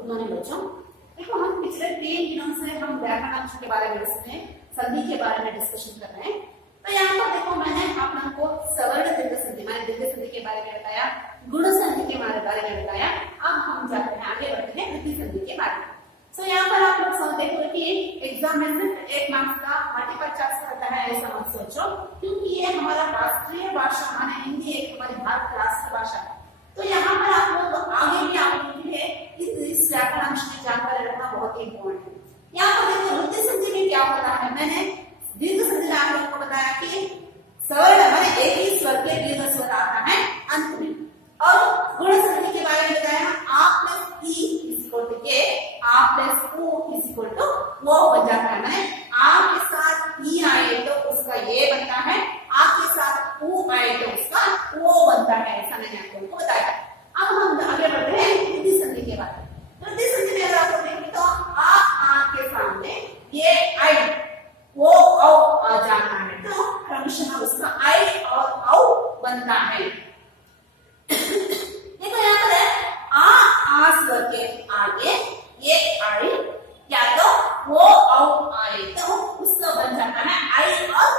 Good morning बच्चों। देखो हम पिछले 3 दिनों से हम व्याकरण अंश के बारे में संधि के बारे में डिस्कशन कर रहे हैं। तो यहाँ पर देखो मैंने आप लोगों को सवर्ण दीर्घ संधि माने दीर्घ संधि के बारे में बताया, गुण संधि के बारे में बताया। अब हम जाते हैं आगे बढ़ते हैं वृद्धि संधि के बारे में। तो यहाँ पर आप लोग देखो कि एग्जाम में सिर्फ 1 मार्क्स का मल्टीपल चॉइस रहता है, ऐसा मत सोचो, क्योंकि ये हमारा राष्ट्रीय भाषा माने हिंदी एक हमारी भारत राष्ट्र भाषा है। तो यहाँ पर आप लोग आगे भी आप लोगों के लिए इस व्याकरण अंश की जानकारी रखना बहुत ही इम्पोर्टेंट है। यहाँ पर देखो वृद्धि संधि में क्या होता है, मैंने दीर्घ संधि में आप लोगों को बताया कि स्वर्ण माने एक ही स्वर के दीर्घ स्वर आता है अंत में, और गुण संधि के बारे में बताया आ प्लस ई इक्वल टू के, आ प्लस उ इक्वल टू वो बन जाता है। माने आ के साथ ई आए तो उसका ये बनता है, आ के साथ उ आए तो उसका वो बनता है, ऐसा मैंने आप लोगों को बताया। अब हम आगे बढ़ते हैं वृद्धि संधि के बारे में। वृद्धि संधि में अगर आप देखें तो आ के सामने ये आई वो औ आ जाता है, तो क्रमशः उसका आई और औ बनता है। देखो यहाँ पर है आ स्वर के आगे ये आई या तो वो औ आए तो उसका बन जाता है आई और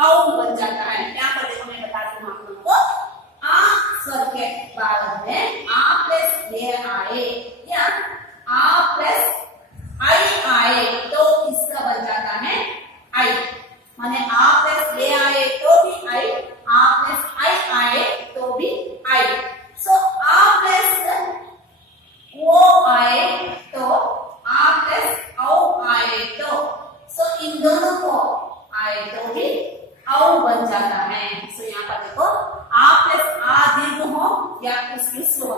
औ बन जाता है। यहाँ पर देखो मैं बताती हूँ आप लोगों को, आ स्वर के बाद में आ प्लस ये आए या आ प्लस आई आए तो इसका बन जाता है आई, माने आ प्लस ये आए तो भी आई, आ प्लस आई आए तो भी आई। सो आ प्लस वो आए तो आ प्लस औ आए तो, सो इन दोनों को आए तो भी औ बन जाता है। सो यहाँ पर देखो आ प्लस आ दीर्घ हो या ह्रस्व हो,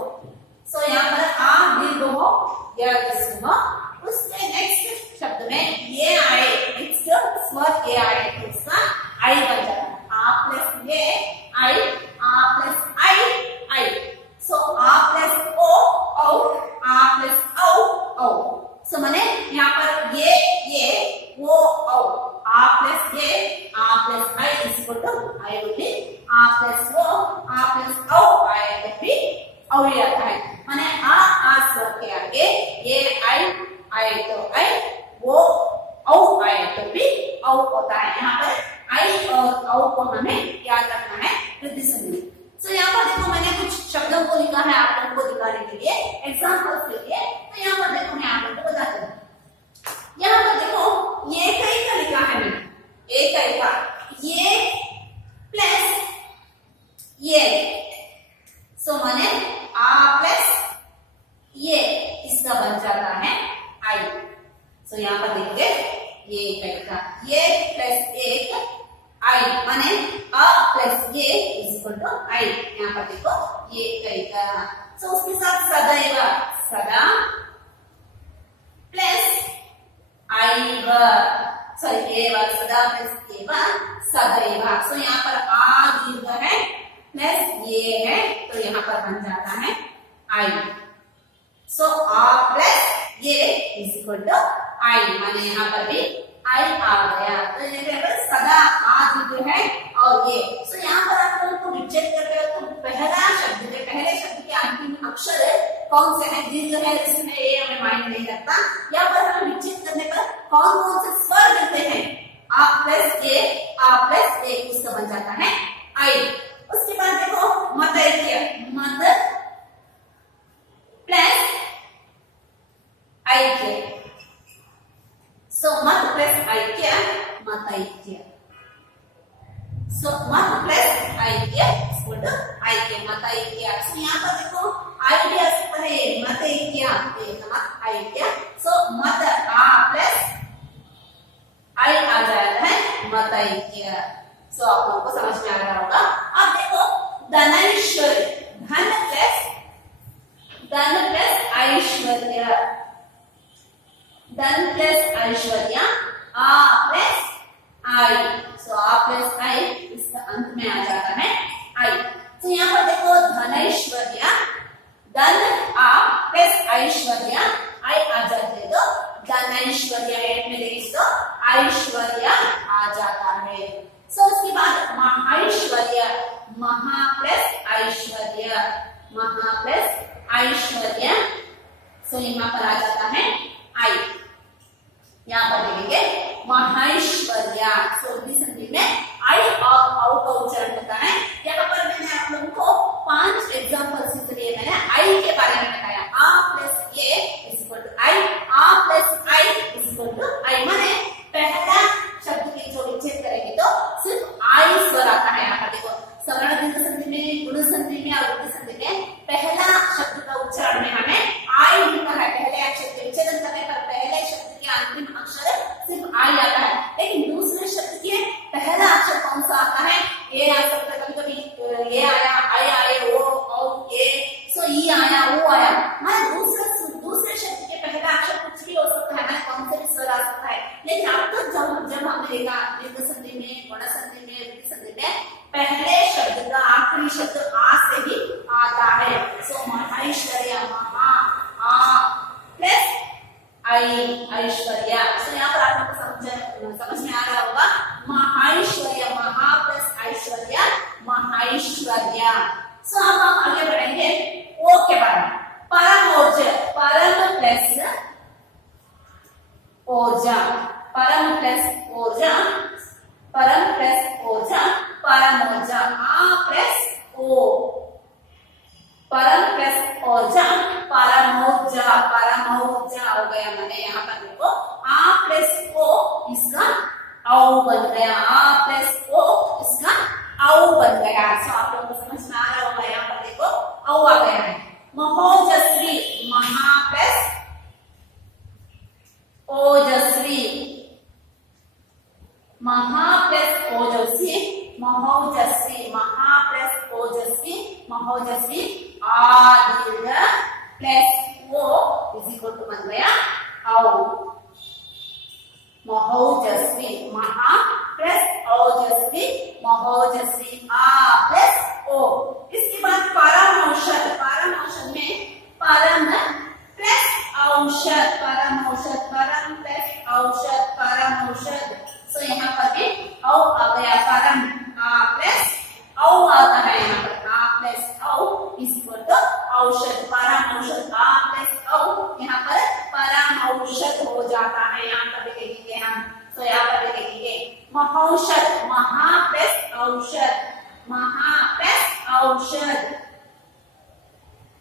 सो यहाँ पर आ दीर्घ हो या ह्रस्व हो, उसके नेक्स्ट शब्द में ये आए, नेक्स्ट स्वर ये आए तो उसका आई बन जाता है। आ प्लस ये आई, आ प्लस आई आई, सो आ प्लस ओ औ, आ प्लस औ औ, सो माने यहाँ पर ये वो औ, आ प्लस ये आ प्लस आई इज इक्वल टू आई होती, आ प्लस वो आ प्लस औ आए तो भी औ ही आता है। माने आ स्वर के आगे ये आई आए तो आई, वो औ आए तो भी औ होता है। यहाँ पर आई और औ को हमें याद रखना है वृद्धि संधि। तो यहाँ पर देखो मैंने कुछ शब्दों को लिखा है आप लोगों को दिखाने के लिए, एग्जाम्पल्स के लिए। तो यहाँ पर देखो मैं आप लोगों को बताती हूँ। यहाँ पर देखो ये कई का लिखा है मैंने, एक कई का ये प्लस ये, सो माने आ प्लस ये इसका बन जाता है आई। सो यहाँ पर देखिए ये कई का ये प्लस एक आई माने आ प्लस ये इज इक्वल टू आई। यहाँ पर देखो ये कई का, सो उसके साथ सदैव सदा प्लस आई व सॉरी एव सदा प्लस एव सदैव। सो यहाँ पर आ दीर्घ है प्लस ये है तो यहाँ पर बन जाता है आई। सो आ प्लस ये इज इक्वल टू आई, माने यहाँ पर भी आई आ गया। तो यहाँ पर सदा आ दीर्घ है और ये, सो यहाँ पर आप लोगों को विचेक करते हो तो पहले शब्द के अंतिम अक्षर है कौन से है, दीर्घ है इसमें ये हमें मायने नहीं रखता। यहाँ पर हमें विचेक करने पर कौन कौन से स्वर मिलते हैं, आ प्लस ए उसका बन जाता है आई। उसके बाद देखो मत मत प्लस ऐक्य, सो मत प्लस ऐक्य मत ऐक्य, सो मत प्लस ऐक्य इक्वल टू ऐक्य मत ऐक्य। सो यहाँ पर देखो आइडिया है मत ऐक्य मत ऐक्य, सो मत आ प्लस आई आ जाता है मत ऐक्य। सो आप लोगों को समझ में आ रहा होगा। अब देखो धनैश्वर्य, धन प्लस ऐश्वर्य, धन प्लस ऐश्वर्य आ प्लस आई, सो आ प्लस आई इसका अंत में आ जाता है आई। तो यहाँ पर देखो धनैश्वर्य, धन आ प्लस ऐश्वर्य आई आ जाते हैं तो धनैश्वर्य में देखिए तो ऐश्वर्य आ जाता है। सो उसके बाद महाऐश्वर्य, महा प्लस ऐश्वर्य, महा प्लस ऐश्वर्य, सो यहाँ पर आ जाता है आई। यहाँ पर देखेंगे महेश्वर्या। सो द्वितीय संधि में आई और औ का उच्चारण होता है। यहाँ पर मैंने आप लोगों को 5 एग्जाम्पल्स के जरिए मैंने आई के बारे में बताया। आ प्लस ए इज इक्वल टू आई, आ प्लस आई इज इक्वल टू आई। माने पहला शब्द की जो विच्छेद करेंगे तो सिर्फ आई स्वर आता है। यहाँ पर देखो सवर्ण दीर्घ संधि में, गुण संधि में और वृद्धि संधि में पहला शब्द का उच्चारण में हमें आई मिलता है। पहले अक्षर के विच्छेदन करने पर पहले शब्द के अंतिम अक्षर सिर्फ आई आता है, लेकिन दूसरे शब्द के पहला अक्षर कौन सा आता है? ए आ सकता है। कभी कभी ए आया, आई आए, ओ और ए, सो ई आया, ओ आया। माने दूसरे शब्द के पहला अक्षर कुछ भी हो सकता है, कौन से भी स्वर आ सकता है। लेकिन अब तो जब हमने देखा दीर्घ संधि में, गुण संधि में, वृद्धि संधि में पहले शब्द का आखिरी शब्द आ से ही आता है। सो महेश्वर्या, महा आ प्लस आई, ऐश्वर्या। सो यहाँ पर आप लोगों को समझ में आ रहा होगा। महेश्वर्या, महा प्लस ऐश्वर्या, महेश्वर्या। सो अब हम आगे बढ़ेंगे ओ के बारे में। परम ऊर्जा, परम प्लस ऊर्जा, परम प्लस ऊर्जा, परम प्लस ऊर्जा, परम ऊर्जा। आ प्लस ओ, परम प्लस ऊर्जा, परम ऊर्जा, परम ऊर्जा हो गया। मैंने यहाँ पर देखो आ प्लस ओ इसका औ बन गया, आ प्लस ओ इसका औ बन गया। सो आप लोगों को समझ में आ रहा होगा। यहाँ पर देखो औ आ गया है। महोजस्वी, महा प्लस ओजस्वी, महा प्लस ओजस्वी, महोजस्वी, महा प्लस ओजस्वी, महोजस्वी। आ दीर्घ प्लस ओ इज इक्वल टू बन गया औ, महोजस्वी, महा प्लस ओजस्वी, महोजस्वी। आ प्लस ओ। इसके बाद परम औषध, परम औषध में परम प्लस औषध, परम औषध, परम प्लस औषध, परम औषध। सो यहाँ पर भी औ आ गया। परम आ प्लस औ आता है। यहाँ पर आ प्लस औ इज इक्वल टू औषध, परम औषध। आ प्लस औ यहाँ पर परम औषध हो जाता है। यहाँ पर भी देखेंगे हम। तो यहाँ पर भी देखेंगे महौषध, महा प्लस औषध, महा प्लस औषध।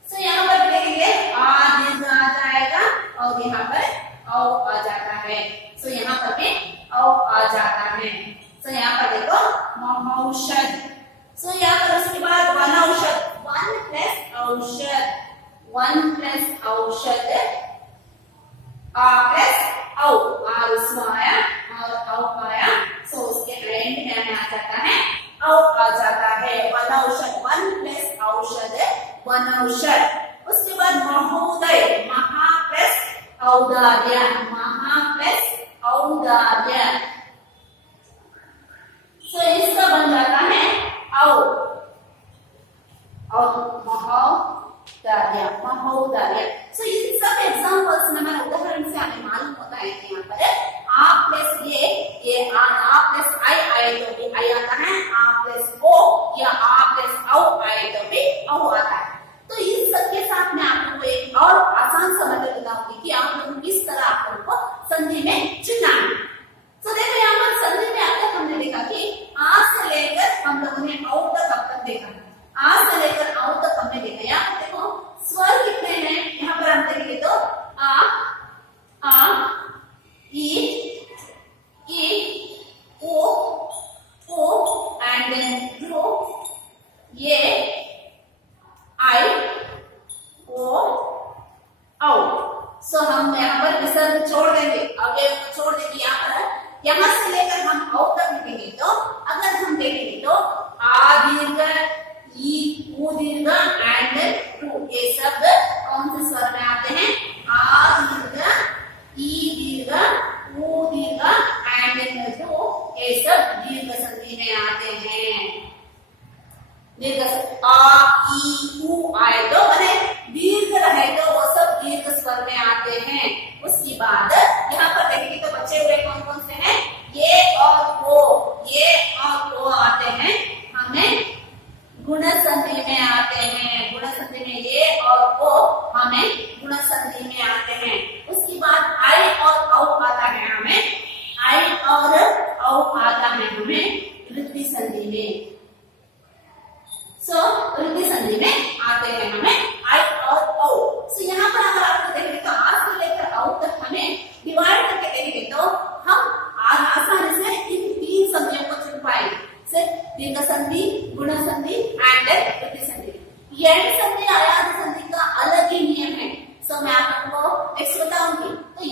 सो यहाँ पर देखेंगे आ दीर्घ आ जाएगा और यहाँ पर औ आ जाता है। सो यहाँ पर भी औ आ जाता है। सो यहाँ पर देखो महौषध। सो यहाँ पर उसके बाद वनौषध, वन प्लस औषध, वन प्लस औषध। आ प्लस औ, आ उसमें आया और औ आया। सो उसके एंड में आ जाता है औ आ जाता है। वनौषध, वन प्लस औषध, वनौषध। उसके बाद महोदय, महा प्लस औदार्य, महा प्लस औदार्य। सो इसका बन जाता है औ और महोदर्य, महोदर्य। सो इन सब एग्जाम्पल्स में मैंने उदाहरण से हमें मालूम होता है कि यहाँ पर आ प्लस ये आ प्लस आई आए तो भी आई आता है। आ प्लस ओ या आ प्लस औ आए तो भी औ आता है। तो इस सब के साथ मैं आप लोगों को एक और आसान सा मेथड बताऊंगी कि आप लोगों को किस तरह आप लोगों को संधि में चुनना है। तो देखो यहाँ पर संधि में अब तक हमने देखा कि आ से लेकर हम लोगों ने औ तक अब तक देखा। आ से लेकर औ तक हमने देखा। यहाँ पर देखो स्वर कितने हैं। यहाँ पर हम देखेंगे तो आ, ई, ओ एंड देन रो, ये, आई, ओ, औ। सो हम यहाँ पर विसर्ग छोड़ देंगे, अवयव को छोड़ देंगे। यहाँ से लेकर हम औ तक लिखेंगे तो अगर हम देखेंगे तो आ दीर्घ, ई, ऊ दीर्घ एंड रू, ये सब कौन से स्वर में आते हैं? आ दीर्घ, ई दीर्घ, ऊ दीर्घ एंड रू, ये सब दीर्घ संधि में आते हैं। दीर्घ आ, ई, ऊ आए तो बने दीर्घ रहे तो वो सब दीर्घ स्वर में आते हैं। उसके बाद यहाँ पर देखेंगे तो बचे हुए कौन कौन से हैं? ये और ओ, ये और ओ आते हैं हमें गुण संधि में आते हैं। गुण संधि में ये और ओ हमें गुण संधि में आते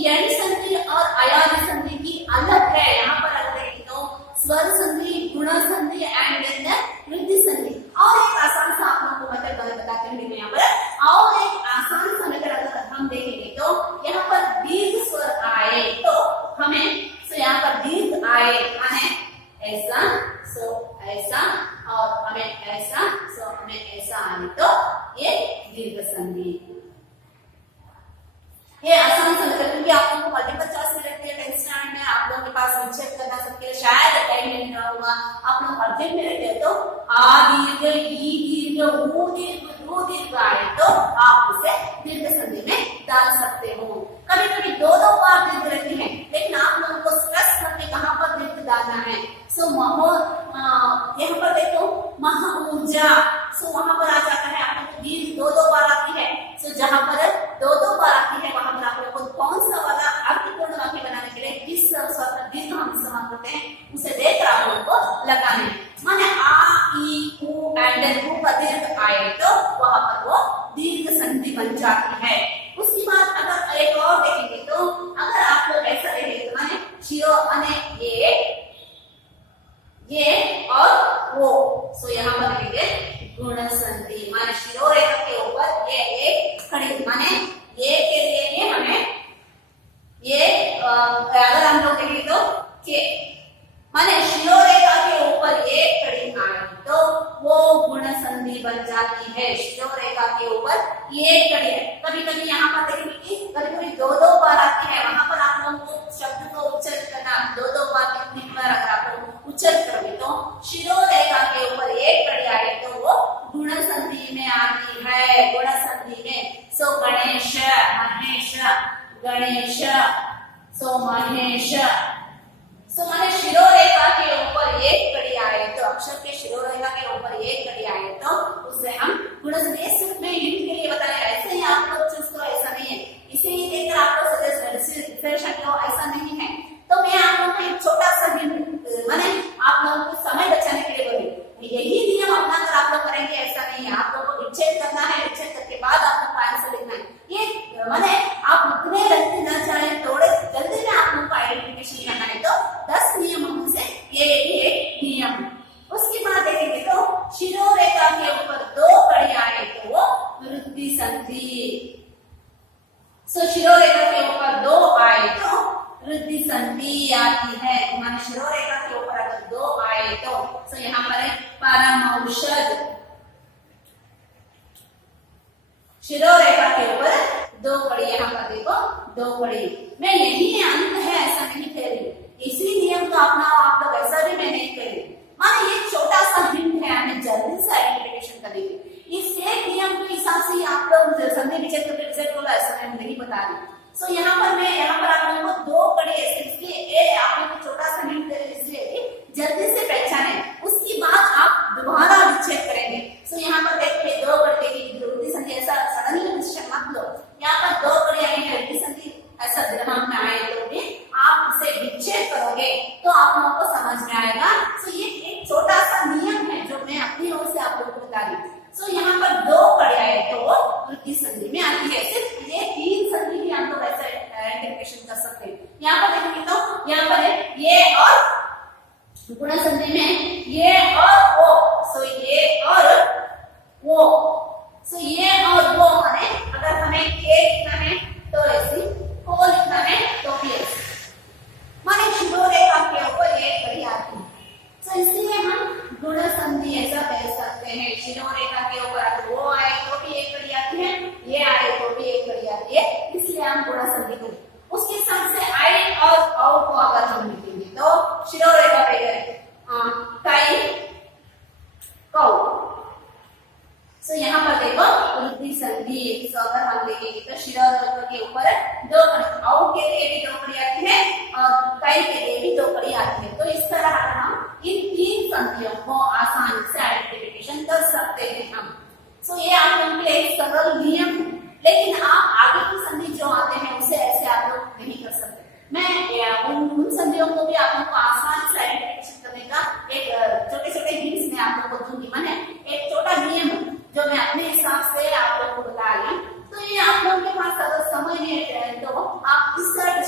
यणी संधि और अयानी संधि की अलग है। यहाँ पर अगर देखें तो स्वर संधि, गुण संधि एंड देन वृद्धि संधि। और एक आसान सा आप लोगों को मतलब बताते हैं मैं यहाँ पर, और एक आसान सा अगर हम देखेंगे तो यहाँ पर दीर्घ स्वर आए तो हमें, सो यहाँ पर दीर्घ आए माने ऐसा, सो ऐसा, और हमें ऐसा, सो हमें ऐसा आने तो ये दीर्घ संधि। ये आसान सा लगा क्योंकि आप लोगों को मल्टीपल चॉइस में रखते हैं 10th स्टैंडर्ड में, आप लोगों के पास विच्छेद करना सबके शायद टाइम नहीं रहा होगा, आप लोग अर्जेंट में रहते हैं तो आ दीर्घ, ई दीर्घ, ऊ दीर्घ, रू दीर्घ आए तो आप उसे दीर्घ संधि में डाल सकते हो। कभी कभी दो बार दीर्घ रहती है, लेकिन आप लोगों को स्ट्रेस करके कहाँ पर दीर्घ डालना है। सो यहाँ पर देखो महाऊर्जा, सो वहां पर आ जाता है आप लोग को दीर्घ दो बार आती है। सो जहां पर दो बार आती है वहां पर आप लोग को कौन सा वाला अर्थपूर्ण वाक्य बनाने के लिए किस स्वर दीर्घ हम इस्तेमाल करते हैं उसे देखकर आप लोगों को लगाने। माने आ, ई, ऊ एंड ऊ का दीर्घ आए तो वहां पर वो दीर्घ संधि बन जाती है। उसके बाद अगर एक और देखेंगे तो अगर आप लोग ऐसा देखेंगे तो माने शिरो अने ये और वो, सो यहाँ पर देखेंगे गुण संधि। माने शिरोरेखा के ऊपर ये एक खड़ी, माने ये के लिए हमें ये अगर हम लोग देखेंगे तो के, माने शिरोरेखा के ऊपर ये खड़ी आए तो वो गुण संधि बन जाती है। शिरोरेखा के ऊपर ये खड़ी है। कभी कभी यहाँ पर देखेंगे कि कभी कभी दो बार आती है, वहां पर आप लोगों को शब्द को उच्चारण करना दो बार कितनी बार अगर आप लोग उच्चारण करोगे तो शिरोरेखा के ऊपर एक खड़ी आए तो वो गुण संधि में आती है, गुण संधि में। सो गणेश, महेश, गणेश, सो महेश। सो माने शिरोरेखा के ऊपर एक कड़ी आए तो अक्षर के शिरोरेखा के ऊपर एक कड़ी आए तो उसे हम गुण संधि। सिर्फ मैं हिंट के लिए बताया, ऐसे ही आप लोग चूज करो ऐसा नहीं है, इसे ही देखकर आप लोग सजेस्ट करो ऐसा नहीं है। तो मैं आप लोगों को एक छोटा सा हिंट, माने आप लोगों को समय बचाने के लिए बोली, यही नियम अपनाकर आप लोग करेंगे ऐसा नहीं है। आप लोगों को विच्छेद करना है, विच्छेद करके बाद आप लोग को आंसर लिखना है। ये माने आप उतने लगते ना चाहे थोड़े जल्दी में आप लोगों को आइडेंटिफिकेशन करना है तो 10 नियमों से ये भी एक नियम। उसके बाद देखेंगे तो शिरोरेखा के ऊपर दो कड़ी आए तो वो वृद्धि संधि। सो शिरोरेखा के ऊपर दो आए तो वृद्धि संधि आती है। माने शिरोरेखा के ऊपर अगर दो आए तो सो यहाँ पर है परमौषध। शिरोरेखा के ऊपर दो कड़ी, यहाँ पर देखो दो कड़ी। मैं यही अंत है ऐसा नहीं कह रही, इसी नियम को अपनाओ आप लोग, ऐसा भी मैं नहीं कह रही। माने ये छोटा सा हिंट है हमें जल्दी से आइडेंटिफिकेशन करने की। इस एक नियम के हिसाब से आप लोग संधि विच्छेद करके विच्छेद को ऐसा मैं नहीं बता रही। सो यहाँ पर आप लोगों को दो कड़ी ऐसे, इसलिए आप लोगों को छोटा सा हिंट दे रही इसलिए जल्दी से पहचाने, उसके बाद आप दोबारा विच्छेद करेंगे। सो यहाँ पर देखिए दो कड़ी की वृद्धि संधि, ऐसा सडनली डिसीजन मत लो। यहाँ पर दो कड़ी आई है वृद्धि संधि, ऐसा दिमाग में आए तो भी आप इसे विच्छेद करोगे तो आप लोगों को समझ में आएगा। सो ये एक छोटा सा नियम है जो मैं अपनी ओर से आप लोगों को बता रही हूँ। सो यहाँ पर दो कड़ी आए तो वो वृद्धि संधि में आती है। सिर्फ ये तीन संधि भी हम लोग ऐसा आइडेंटिफिकेशन कर सकते हैं। यहाँ पर देखेंगे तो यहाँ पर ये और गुण संधि में ये और वो, सो ये और वो, सो ये और वो माने अगर हमें के लिखना है तो ऐसी, को लिखना है तो भी ऐसी। माने शिरोरेखा के ऊपर एक कड़ी आती है। सो इसलिए हम गुण संधि ऐसा कह सकते हैं। शिरोरेखा के ऊपर अगर वो आए तो भी एक कड़ी आती है, ये आए तो भी एक कड़ी आती है, इसलिए हम गुण संधि करें। उसके साथ से आई और औ को अगर हम लिखेंगे तो शिरोरेखा पे गए कई कौ। सो यहाँ पर देखो वृद्धि संधि। सो अगर हम देखेंगे तो शिरोरेखा के ऊपर दो कड़ी, औ के लिए भी दो कड़ी आती है और कई के लिए भी दो कड़ी आती है। तो इस तरह हम इन तीन संधियों को आसानी से आइडेंटिफिकेशन कर सकते हैं हम। सो ये आप लोगों के लिए एक सरल नियम है, लेकिन आप आगे की संधि जो आते हैं उसे ऐसे आप लोग नहीं कर सकते। मैं उन संधियों को भी आप लोगों को आसानी से आइडेंटिफिकेशन करने का एक छोटे छोटे हिंट्स में आप लोगों को दूंगी। मैंने एक छोटा नियम जो मैं अपने हिसाब से आप लोगों को बता रही हूँ। तो ये आप लोगों के पास अगर समय नहीं है तो आप इस तरह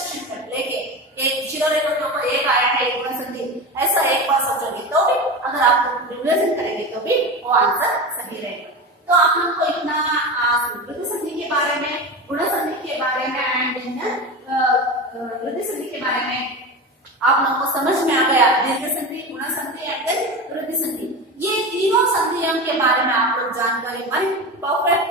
आप लोगों को समझ में आ गया दीर्घ संधि, गुण संधि एंड वृद्धि संधि। ये तीनों संधियों के बारे में आप लोग जानकारी हमारी परफेक्ट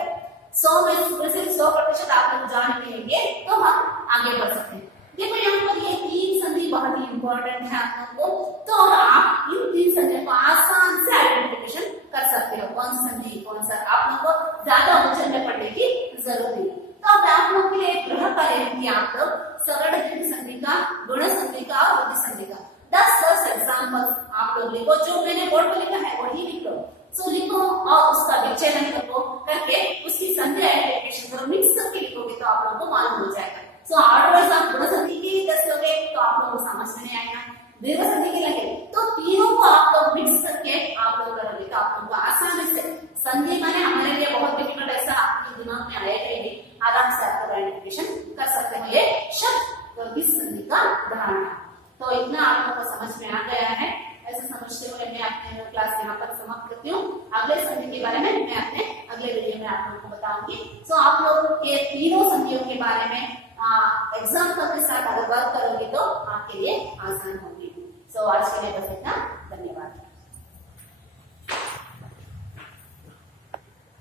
100 में सिर्फ 100% आप लोग जान लेंगे तो हम आगे बढ़ सकते हैं। देखो यहाँ पर ये तीन संधि बहुत ही इंपॉर्टेंट है आप लोगों को, तो आप इन तीन संधियों को आसान से आइडेंटिफिकेशन कर सकते हो कौन सी संधि कौन सा, आप लोगों को ज्यादा उलझन में पड़ने की जरूरत नहीं। तो अब आप लोग के लिए एक ग्रह कार्य है कि आप लोग सगड़ दीर्घ संधि का, गुण संधि का और वृद्धि संधि का 10 एग्जाम्पल आप लोग लिखो, जो मैंने बोर्ड पर लिखा है वही लिखो। सो लिखो और उसका विच्छेदन करो करके उसकी संधि आइडेंटिफिकेशन करो, मिक्स करके लिखोगे तो आप लोगों को मालूम हो जाएगा। सो ऑर्डर्स आप गुण संधि के 10 लोगे तो आप लोगों को समझ में नहीं आएगा, दीर्घ संधि के लगे तो तीनों को आप लोग मिक्स करके आप लोग करोगे तो आप लोगों को आसानी से संधि माने हमारे लिए बहुत डिफिकल्ट ऐसा आपके दिमाग में आएगा ही नहीं, आराम से आप लोग आइडेंटिफिकेशन कर सकते हो। ये शब्द इस संधि का उदाहरण है। तो इतना आप लोगों को समझ में आ गया है। ऐसे समझते हुए मैं अपने क्लास यहाँ पर समाप्त करती हूँ। अगले संधि के बारे में मैं अपने अगले वीडियो में आप लोगों को बताऊंगी। सो आप लोग ये तीनों संधियों के बारे में एग्जाम्पल के साथ अगर वर्क करोगे तो आपके लिए आसान होगी। सो आज के लिए बस इतना।